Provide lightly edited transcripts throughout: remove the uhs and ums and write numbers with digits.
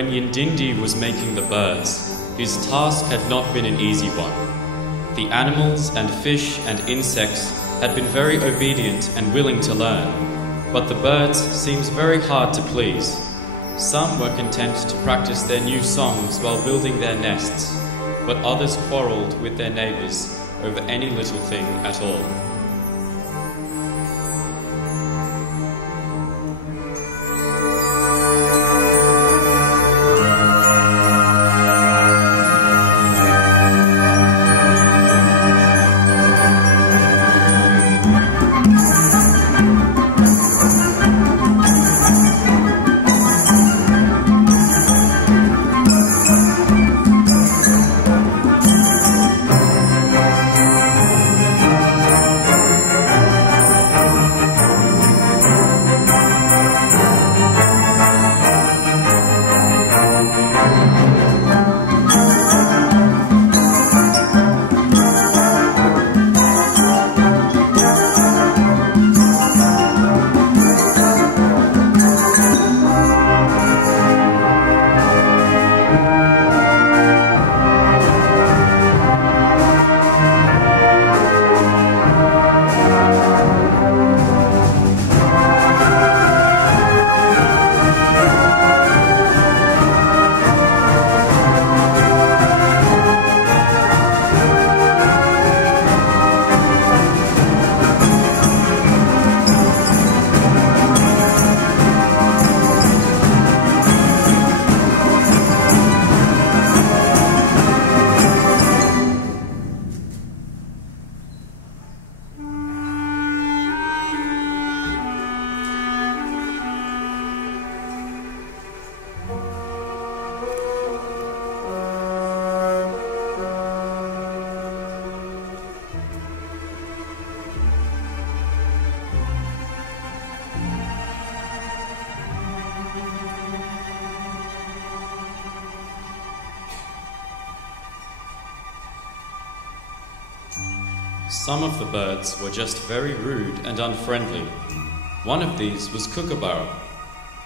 when Yindindi was making the birds, his task had not been an easy one. The animals and fish and insects had been very obedient and willing to learn, but the birds seemed very hard to please. Some were content to practice their new songs while building their nests, but others quarreled with their neighbors over any little thing at all. Some of the birds were just very rude and unfriendly. One of these was Kookaburra.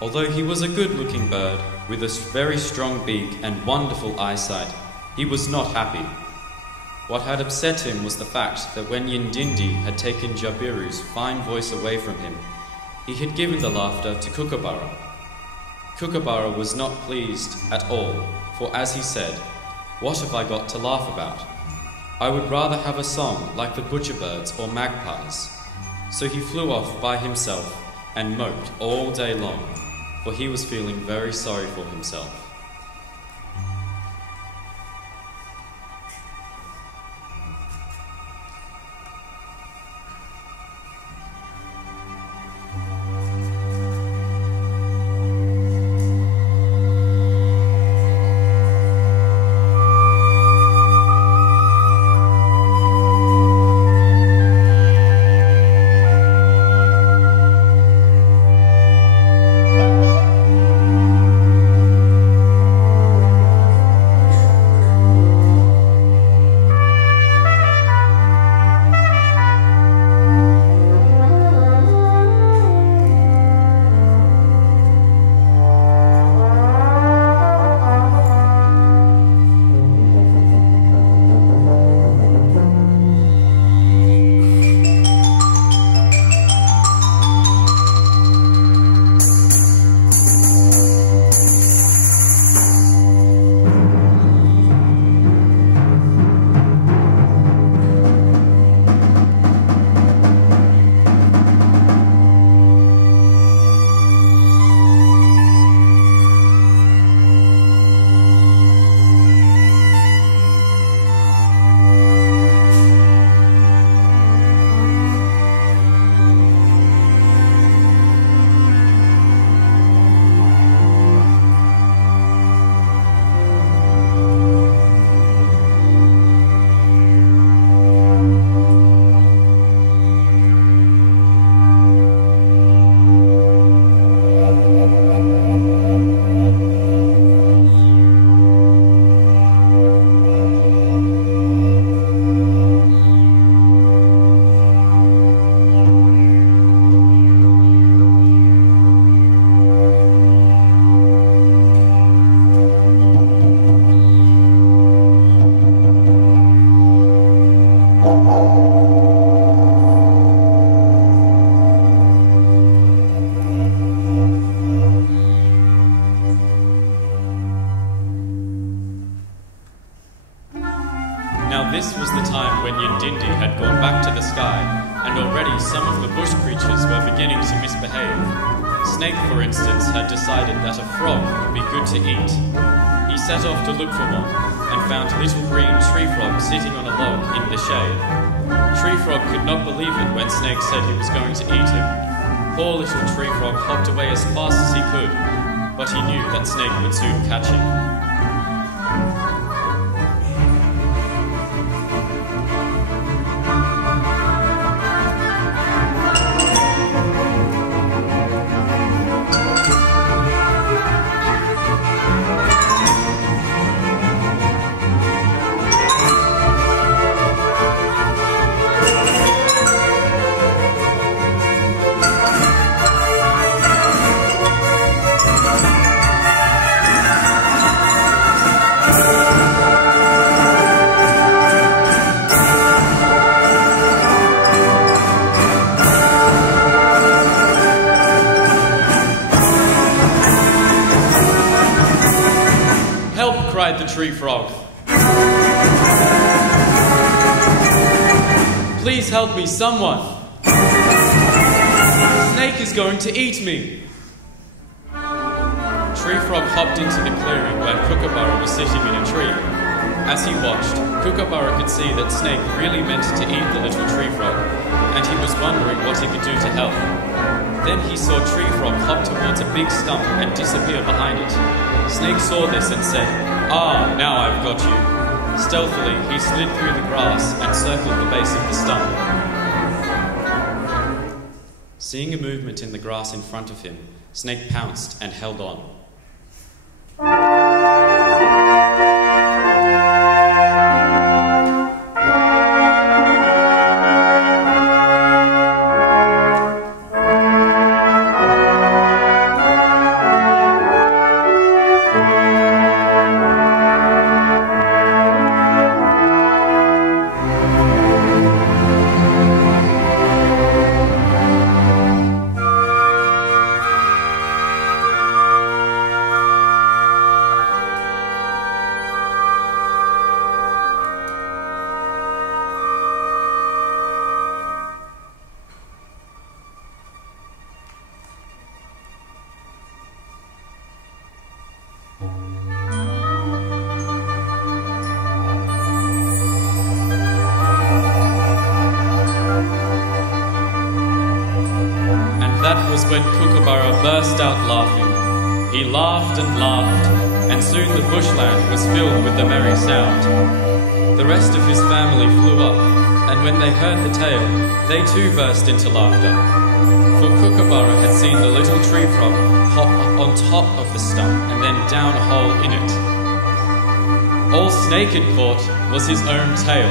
Although he was a good-looking bird with a very strong beak and wonderful eyesight, he was not happy. What had upset him was the fact that when Yindindi had taken Jabiru's fine voice away from him, he had given the laughter to Kookaburra. Kookaburra was not pleased at all, for as he said, "What have I got to laugh about? I would rather have a song like the butcher birds or magpies." So he flew off by himself and moped all day long, for he was feeling very sorry for himself. Now this was the time when Yindindi had gone back to the sky, and already some of the bush creatures were beginning to misbehave. Snake, for instance, had decided that a frog would be good to eat. He set off to look for one, and found little green tree frog sitting on a log in the shade. Tree frog could not believe it when Snake said he was going to eat him. Poor little tree frog hopped away as fast as he could, but he knew that Snake would soon catch him. Cried the tree frog. Please help me, someone. Snake is going to eat me. Tree frog hopped into the clearing where Kookaburra was sitting in a tree. As he watched, Kookaburra could see that Snake really meant to eat the little tree frog, and he was wondering what he could do to help. Then he saw Tree Frog hop towards a big stump and disappear behind it. Snake saw this and said, "Ah, now I've got you." Stealthily, he slid through the grass and circled the base of the stump. Seeing a movement in the grass in front of him, Snake pounced and held on. That was when Kookaburra burst out laughing. He laughed, and soon the bushland was filled with the merry sound. The rest of his family flew up, and when they heard the tale, they too burst into laughter. For Kookaburra had seen the little tree frog hop up on top of the stump and then down a hole in it. All Snake had caught was his own tail.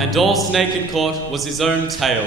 And all Snake had caught was his own tail.